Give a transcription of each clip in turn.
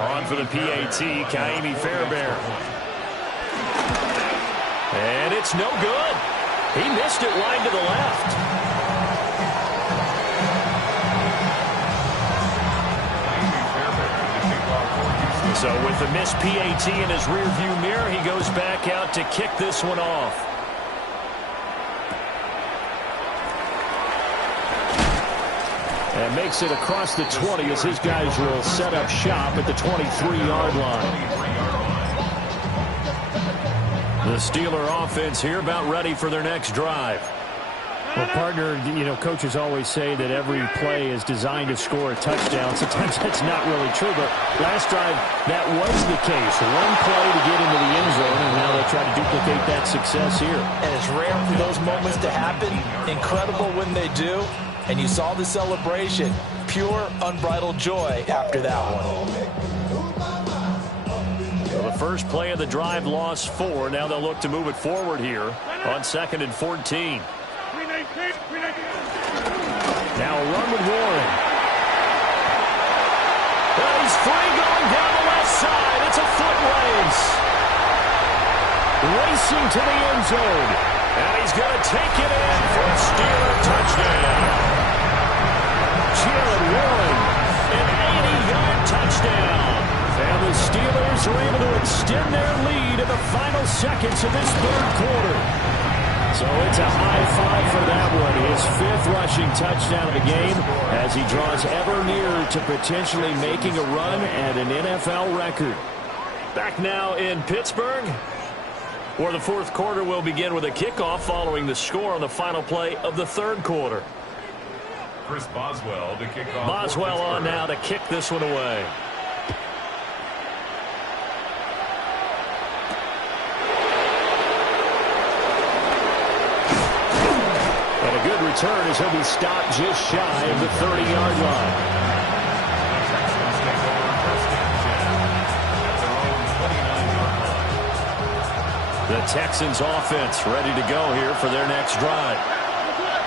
On for the PAT, Kaimi Fairbairn. And it's no good. He missed it wide to the left. So with the missed PAT in his rearview mirror, he goes back out to kick this one off. And makes it across the 20 as his guys will set up shop at the 23-yard line. The Steeler offense here about ready for their next drive. Well, partner, coaches always say that every play is designed to score a touchdown. Sometimes that's not really true, but last drive, that was the case. One play to get into the end zone, and now they'll try to duplicate that success here. And it's rare for those moments to happen. Incredible when they do. And you saw the celebration. Pure, unbridled joy after that one. So the first play of the drive lost 4. Now they'll look to move it forward here on 2nd and 14. Now a run with Warren. Well, he's free going down the left side. It's a foot race. Racing to the end zone. And he's going to take it in for a Steeler touchdown. Jared Warren, an 80-yard touchdown. And the Steelers are able to extend their lead in the final seconds of this third quarter. So it's a high five for that one. His 5th rushing touchdown of the game as he draws ever nearer to potentially making a run at an NFL record. Back now in Pittsburgh, where the fourth quarter will begin with a kickoff following the score on the final play of the third quarter. Chris Boswell to kick off. Boswell on now to kick this one away. And a good return as he'll be stopped just shy of the 30-yard line. The Texans offense ready to go here for their next drive.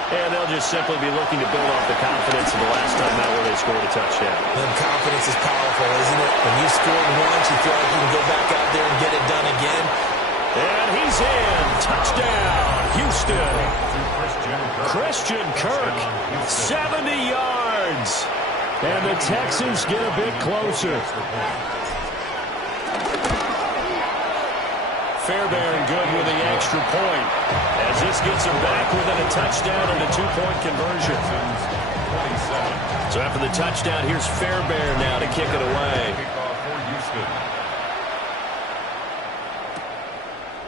And they'll just simply be looking to build off the confidence of the last time out where they scored a touchdown. And confidence is powerful, isn't it? When you scored once, you feel like you can go back out there and get it done again. And he's in. Touchdown, Houston. Christian Kirk, 70 yards. And the Texans get a bit closer. Fairbairn good with the extra point as this gets him back within a touchdown and a 2-point conversion. So after the touchdown, here's Fairbairn now to kick it away.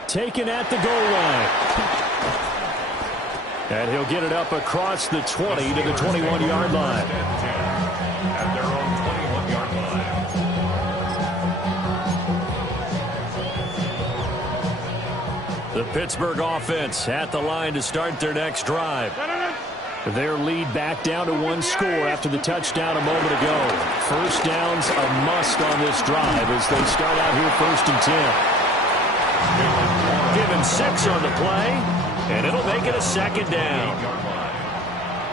Taken at the goal line. And he'll get it up across the 20 to the 21-yard line. At their own 21-yard line. The Pittsburgh offense at the line to start their next drive. Their lead back down to 1 score after the touchdown a moment ago. First down's a must on this drive as they start out here 1st and 10. Give him 6 on the play, and it'll make it a 2nd down.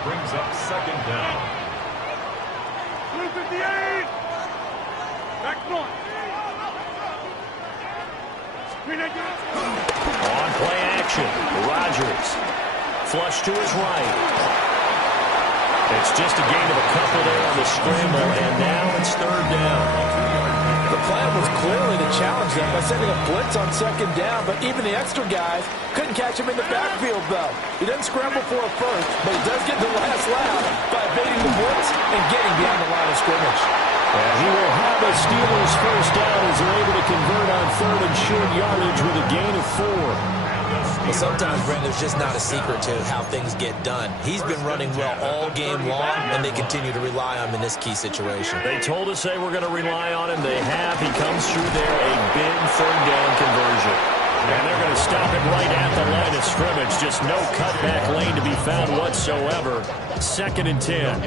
Brings up 2nd down. 258. Back one. On play action, Rodgers. Flush to his right. It's just a gain of a couple there on the scramble, and now it's 3rd down. The plan was clearly to challenge them by sending a blitz on 2nd down, but even the extra guys couldn't catch him in the backfield, though. He doesn't scramble for a first, but he does get the last laugh by evading the blitz and getting beyond the line of scrimmage. And he will have a Steelers first down as they're able to convert on 3rd and short yardage with a gain of 4. But sometimes, Brent, there's just not a secret to how things get done. He's been running well all game long, and they continue to rely on him in this key situation. They told us they were going to rely on him. They have. He comes through there, a big 3rd down conversion. And they're going to stop it right at the line of scrimmage. Just no cutback lane to be found whatsoever. 2nd and 10.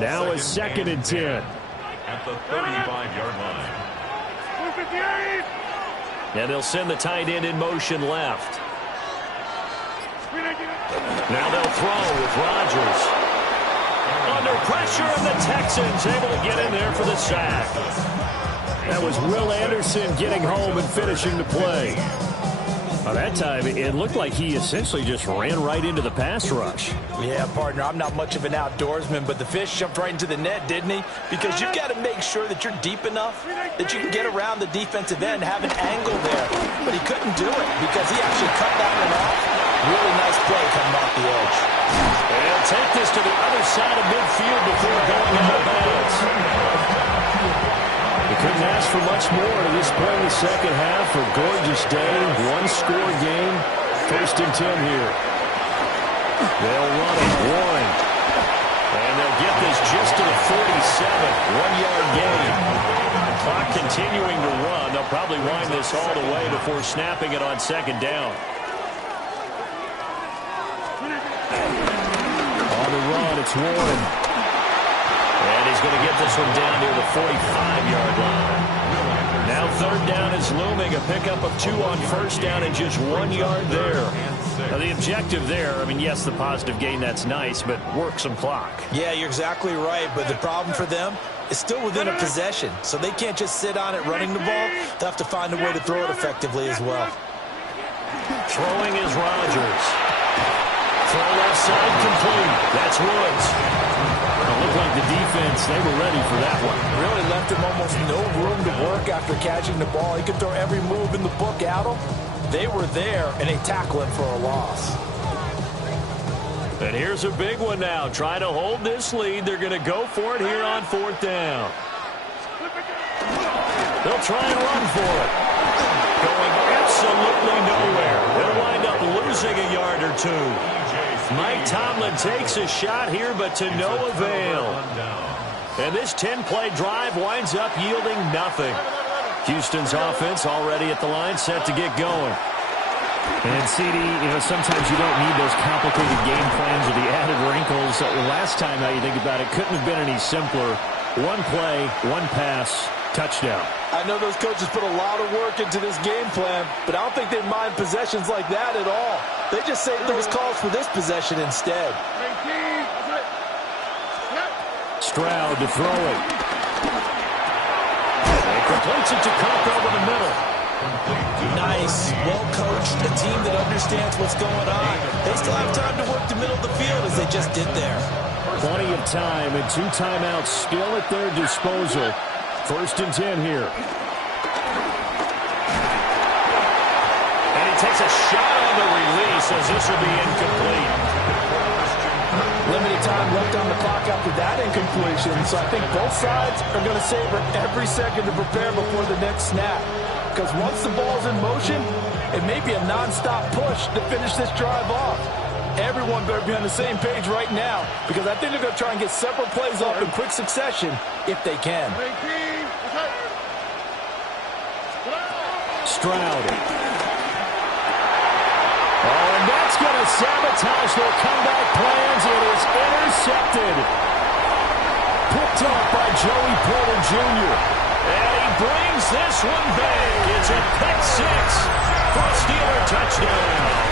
Now a 2nd and 10. At the 35-yard line. 258. And they'll send the tight end in motion left. Now they'll throw with Rodgers. Under pressure, and the Texans able to get in there for the sack. That was Will Anderson getting home and finishing the play. By that time, it looked like he essentially just ran right into the pass rush. Yeah, partner, I'm not much of an outdoorsman, but the fish jumped right into the net, didn't he? Because you've got to make sure that you're deep enough that you can get around the defensive end, have an angle there. But he couldn't do it because he actually cut that one off. Really nice play coming off the edge. They'll take this to the other side of midfield before going out of bounds. You couldn't ask for much more to this play in the second half. A gorgeous day, one-score game. 1st and 10 here. They'll run it, Warren. And they'll get this just to the 47. 1-yard gain. Clock continuing to run. They'll probably wind this all the way before snapping it on 2nd down. On the run, it's Warren. And he's going to get this one down near the 45-yard line. Now 3rd down is looming. A pickup of 2 on 1st down and just 1 yard there. Now the objective there, I mean, yes, the positive gain, that's nice, but work some clock. Yeah, you're exactly right, but the problem for them is still within a possession, so they can't just sit on it running the ball. They'll have to find a way to throw it effectively as well. Throwing is Rodgers. Throw left side complete. That's Woods. It looked like the defense, they were ready for that one. Really left him almost no room to work after catching the ball. He could throw every move in the book at him. They were there, and they tackle him for a loss. And here's a big one now. Trying to hold this lead. They're going to go for it here on 4th down. They'll try and run for it. Going absolutely nowhere. They'll wind up losing a yard or 2. Mike Tomlin takes a shot here, but to no avail. And this 10-play drive winds up yielding nothing. Houston's offense already at the line, set to get going. And, CD, sometimes you don't need those complicated game plans or the added wrinkles. Last time, now you think about it, couldn't have been any simpler. 1 play, 1 pass, touchdown. I know those coaches put a lot of work into this game plan, but I don't think they mind possessions like that at all. They just save those calls for this possession instead. Stroud to throw it. He completes it to Cook over the middle. Nice, well-coached, a team that understands what's going on. They still have time to work the middle of the field as they just did there. Plenty of time and 2 timeouts still at their disposal. 1st and 10 here. And he takes a shot on the release as this will be incomplete. Limited time left on the clock after that incompletion, so I think both sides are going to savor every second to prepare before the next snap. Because once the ball's in motion, it may be a non-stop push to finish this drive off. Everyone better be on the same page right now, because I think they're going to try and get several plays off in quick succession if they can. Stroud. Oh, and that's going to sabotage their comeback plans. It is intercepted. Picked up by Joey Porter Jr. And he brings this one back. It's a pick 6 for a Steeler touchdown.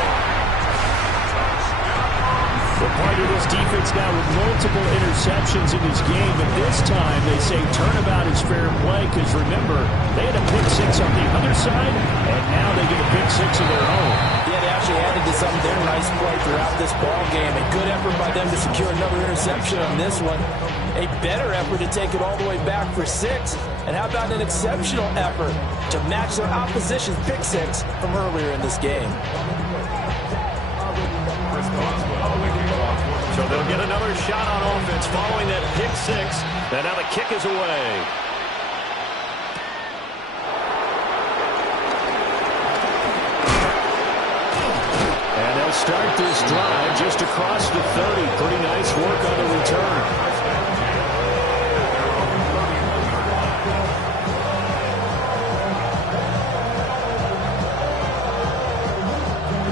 They're part of this defense now with multiple interceptions in this game, but this time they say turnabout is fair play because, remember, they had a pick 6 on the other side, and now they get a pick 6 of their own. Yeah, they actually added to some of their nice play throughout this ball game. A good effort by them to secure another interception on this one. A better effort to take it all the way back for 6. And how about an exceptional effort to match their opposition's pick 6 from earlier in this game? So they'll get another shot on offense following that pick 6. And now the kick is away. And they'll start this drive just across the 30. Pretty nice work on the return.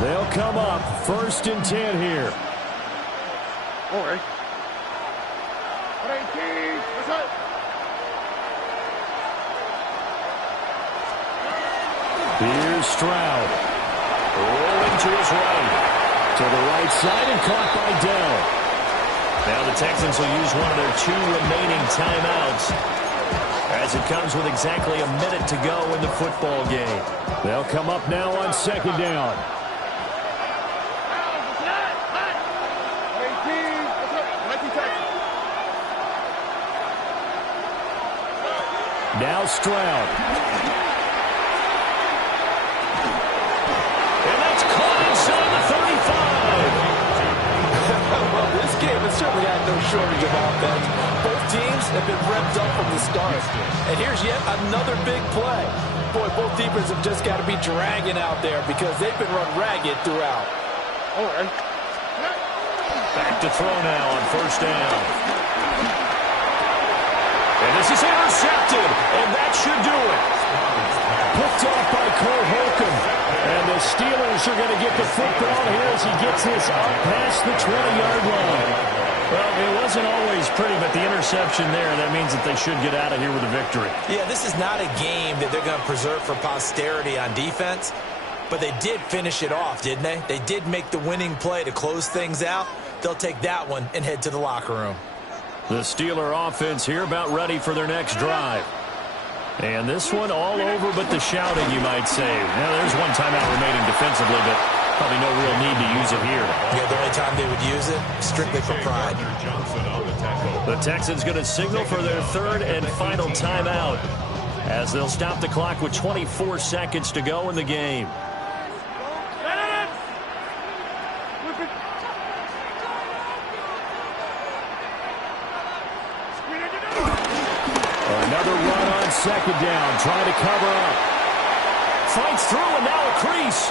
They'll come up 1st and 10 here. All right. Here's Stroud. Rolling to his right. To the right side and caught by Dell. Now the Texans will use one of their 2 remaining timeouts as it comes with exactly a minute to go in the football game. They'll come up now on 2nd down. Now Stroud. And that's caught inside the 35. Well, this game has certainly had no shortage of offense. Both teams have been revved up from the start. And here's yet another big play. Boy, both defenses have just got to be dragging out there because they've been run ragged throughout. All right. Back to throw now on 1st down. And this is intercepted, and that should do it. Picked off by Cole Holcomb. And the Steelers are going to get the football here as he gets this up past the 20-yard line. Well, it wasn't always pretty, but the interception there, that means that they should get out of here with a victory. Yeah, this is not a game that they're going to preserve for posterity on defense, but they did finish it off, didn't they? They did make the winning play to close things out. They'll take that one and head to the locker room. The Steeler offense here about ready for their next drive. And this one all over but the shouting, you might say. Now, there's one timeout remaining defensively, but probably no real need to use it here. Yeah, the only time they would use it, strictly for pride. The Texans going to signal for their 3rd and final timeout as they'll stop the clock with 24 seconds to go in the game. Another run on 2nd down, trying to cover up. Fights through, and now a crease.